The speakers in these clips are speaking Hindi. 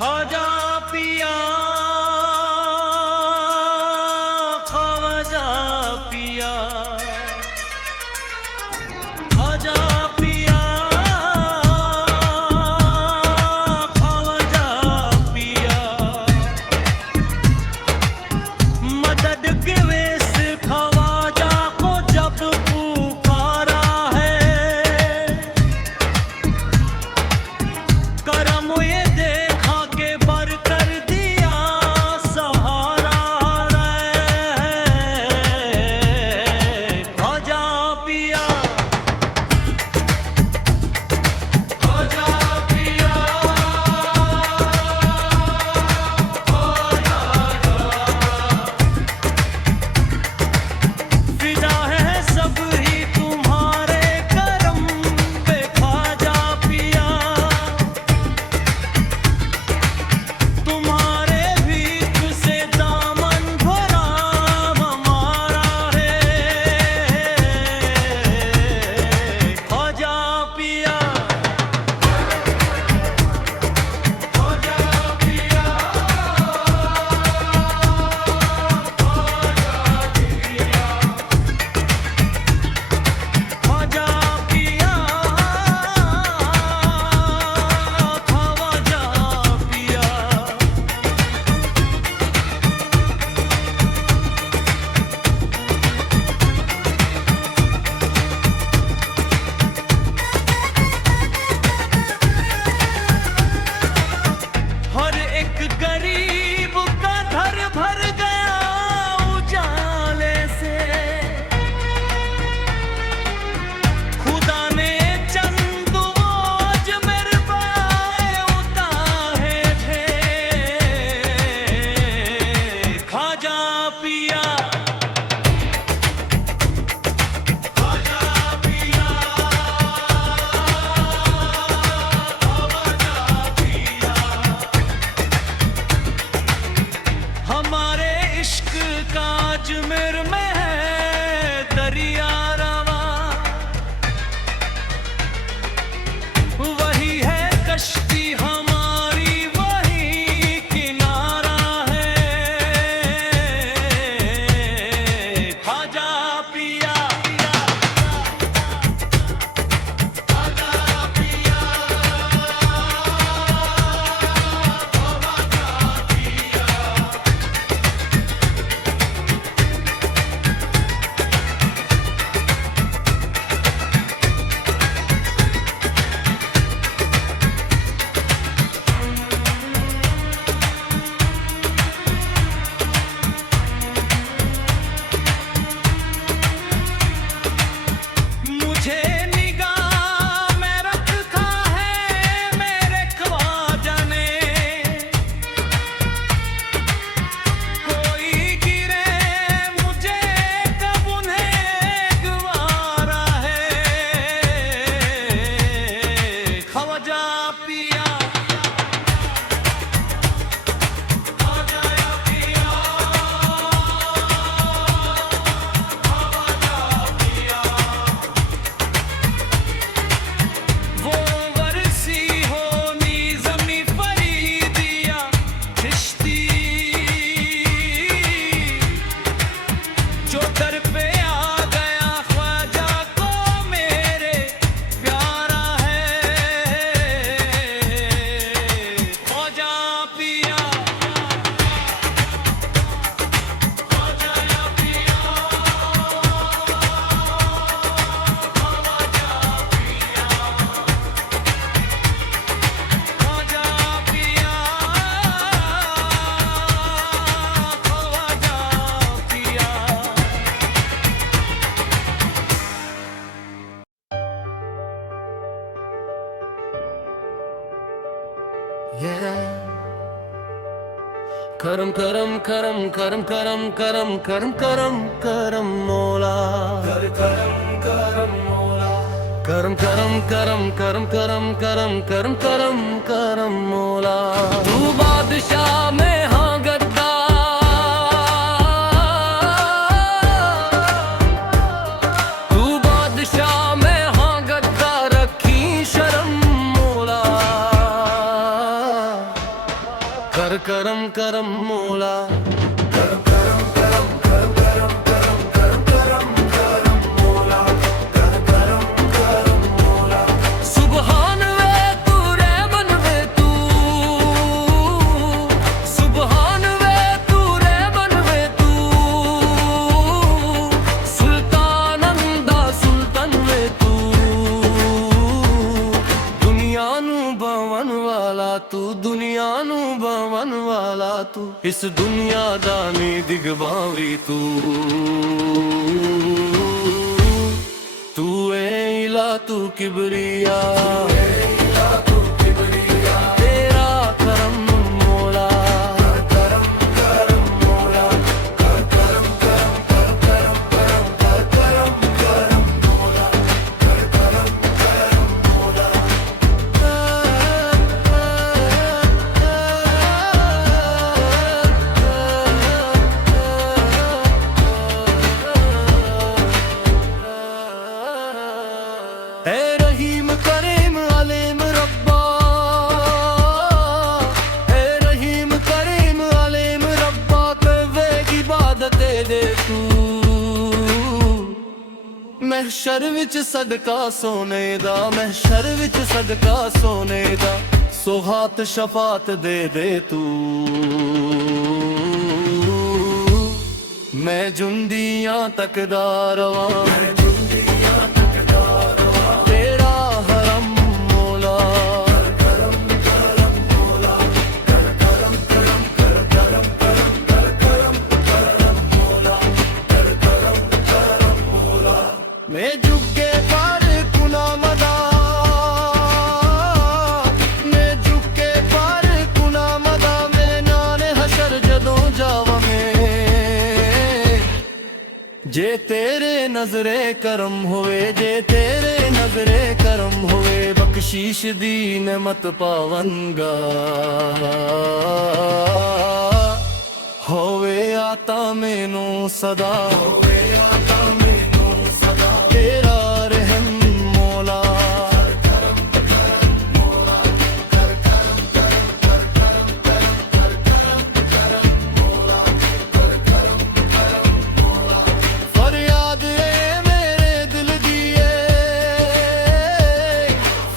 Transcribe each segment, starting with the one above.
खाजा पिया खाजा पिया खाजा पिया खाजा पिया मदद के वेस खवाजा को जब पुकारा है करम ये देखा के बर कर दिया सहारा रे खाजा पिया खाजा पिया फिदा है सब ही तुम्हारे करम पे खाजा पिया तुम्हारे भीख से दामन भरा हमारा है खाजा पिया खाजा पिया खाजा पिया खाजा पिया हर एक गरीब का घर भर गया उजाले से खुदा ने चंद आज मेरे पाए उतारे थे खाजा पिया खाजा पिया हमारे इश्क का अजमेर में है दरिया रवा वही है कश्ती हमारी वही किनारा है खाजा पिया खाजा पिया मुझे निगाह में रखा है मेरे ख्वाजा ने कोई गिरे मुझे कब उन्हें गवारा है ख्वाजा पिया ख्वाजा पिया वो वरसी होनी ज़मी फरीदिया चिश्ती जो दर पे आ गया ख्वाजा को मेरे प्यारा है ख्वाजा पिया ख्वाजा पिया खाजा पिया खाजा पिया करम करम करम करम करम करम करम करम करम मौला करम करम मौला करम करम करम करम करम करम करम करम करम मौला तू बादशाह में हाँ गद्दार तू बादशाह में हाँ गद्दार रखी शर्म मौला कर करम करम मौला सुबहान वे तू रहमन वे तू सुबहान वे तू रहमन वे तू सुल्तानंदा सुल्तान वे तू दुनिया नू बवन वाला तू दुनिया नू बवन वाला तू इस दुनिया दा नी दिगबावी तू तू ए इला तू किबरिया तेरा करम मौला करम करम मौला कर करम करम कर करम करम कर करम करम मौला कर करम करम मौला ए रहीम करीम अलीम रब्बा ए रहीम करीम अलीम रब्बा करवे इबादत दे तू महशर विच सदका सोने दा महशर विच सदका सोने दा सुहात शफात दे तू मैं जुंदियां तकदा रवां तेरा हरम मौला कर करम मौला कर करम करम कर करम करम कर करम करम मौला कर करम करम मौला मैं झुके पर कुना मदा मैं झुके पर कुना मदा मैं नाने हशर जदों जावा मैं जे तेरे नजरे करम होवे जे तेरे नजरे करम होवे बख्शीश दी नेमत पावनगा होवे आता मैनू सदा तेरा रहम मौला फरियाद ए मेरे दिल दिए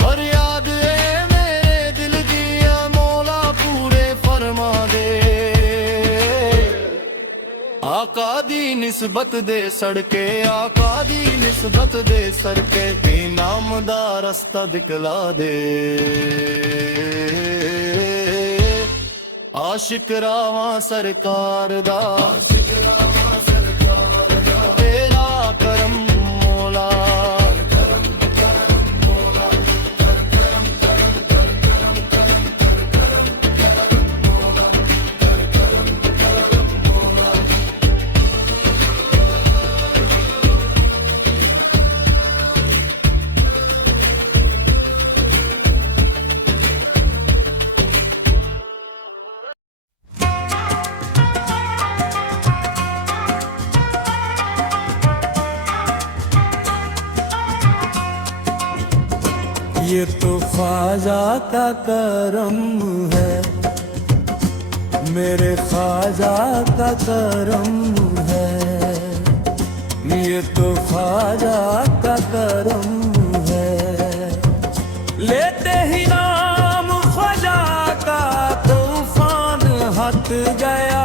फरियाद ए मेरे दिल दिया मौला पूरे फरमा दे आका दी निस्बत दे सड़के आका दी निस्बत दे सड़के इनाम दा रस्ता दिखला दे आशिक रावा सरकार दा तेरा करम मौला ये तो ख्वाजा का करम है मेरे ख्वाजा का करम है ये तो ख्वाजा का करम है लेते ही नाम ख्वाजा का तूफान हट गया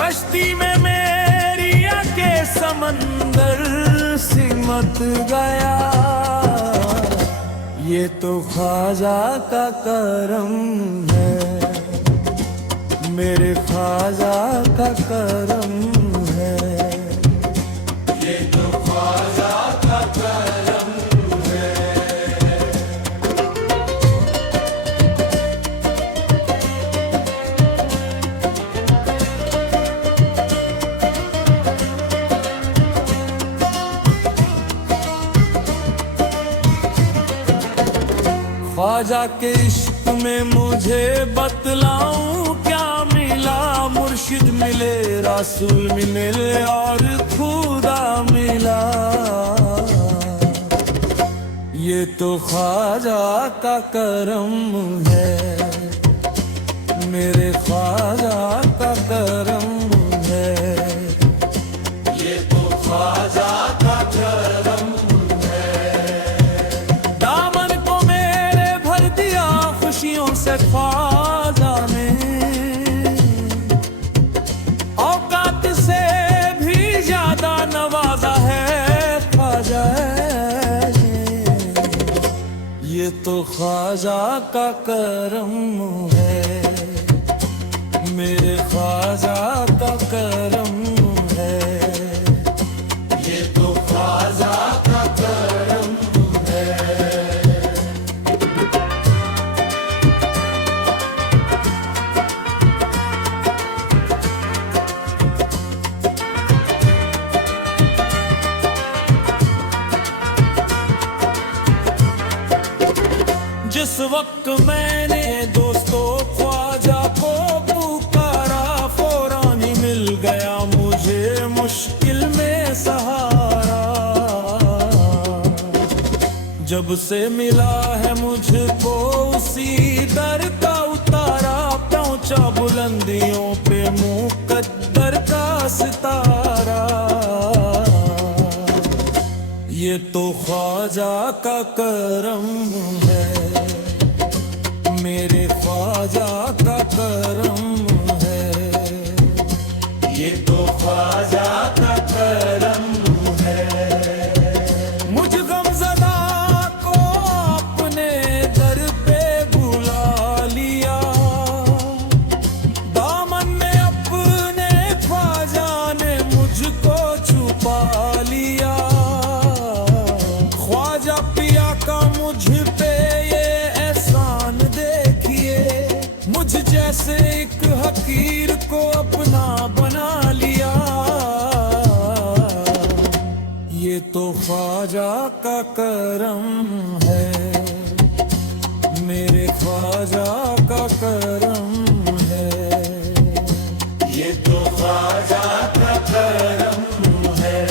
कश्ती में मेरी आके समंदर सिमट गया ये तो ख्वाजा का करम है मेरे ख्वाजा का करम है ये तो ख्वाजा का करम है ख्वाजा के इश्क में मुझे बतलाऊं क्या मिला मुर्शिद मिले रसूल मिले और खुदा मिला ये तो ख्वाजा का करम है से ख्वाजा ने औकात से भी ज्यादा नवाजा है ख्वाजा ने। ये तो ख्वाजा का करम है, मेरे ख्वाजा का करम है। ये तो ख्वाजा का करम है। जिस वक्त मैंने दोस्तों ख्वाजा को पुकारा, फौरन ही मिल गया मुझे मुश्किल में सहारा। जब से मिला है मुझको उसी दर का उतारा, पहुंचा बुलंदियों पे मुकद्दर का सितारा। ये तो ख्वाजा का करम है, मेरे ख्वाजा का करम है। ये तो ख्वाजा का करम है। मुझ गमज़दा को अपने दर पे बुला लिया, दामन में अपने ख्वाजा ने मुझको छुपा लिया। ख्वाजा पिया का मुझ पे ये एहसान देखिए, मुझ जैसे एक हकीर को अपना बना लिया। ये तो ख्वाजा का करम है, मेरे ख्वाजा का करम है। ये तो ख्वाजा का करम है।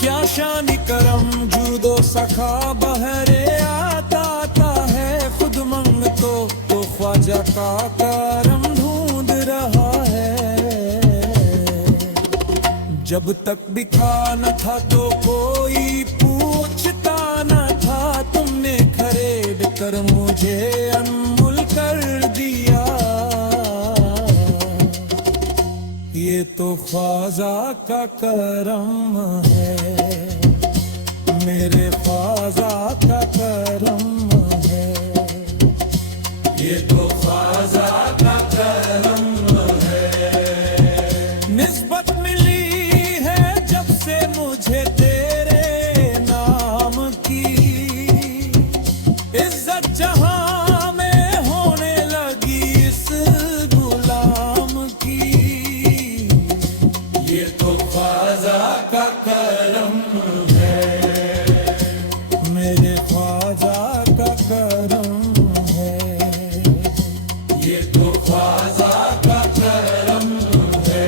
क्या शानी करम जूदो सखा बहरे आता है, खुद मंग तो ख्वाजा का करम ढूंढ रहा है। जब तक दिखा न था तो कोई पूछता न था, तुमने खरीद कर मुझे अनमोल कर दिया। ये तो ख्वाजा का करम है, मेरे ख्वाजा का करम है। ये तो ख्वाजा का करम है। निस्बत मिली है जब से मुझे तेरे नाम की, इज्जत जहां में होने लगी इस गुलाम की। ये तो ख्वाजा का करम है, मेरे ख्वाजा का करम है। ये तो ख्वाजा का करम है।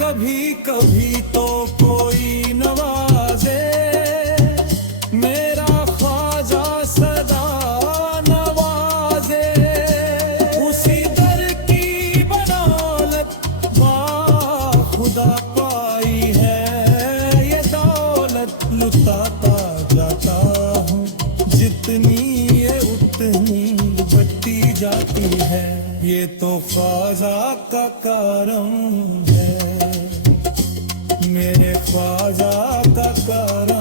कभी कभी तो कोई नवाजे, मेरा ख्वाजा सदा नवाजे। उसी दर की बदौलत खुदा पाई है ये दौलत। लुटाता जाता हूँ जितनी ये उतनी बढ़ती जाती है। ये तो ख्वाजा का करम है, मेरे ख्वाजा का करम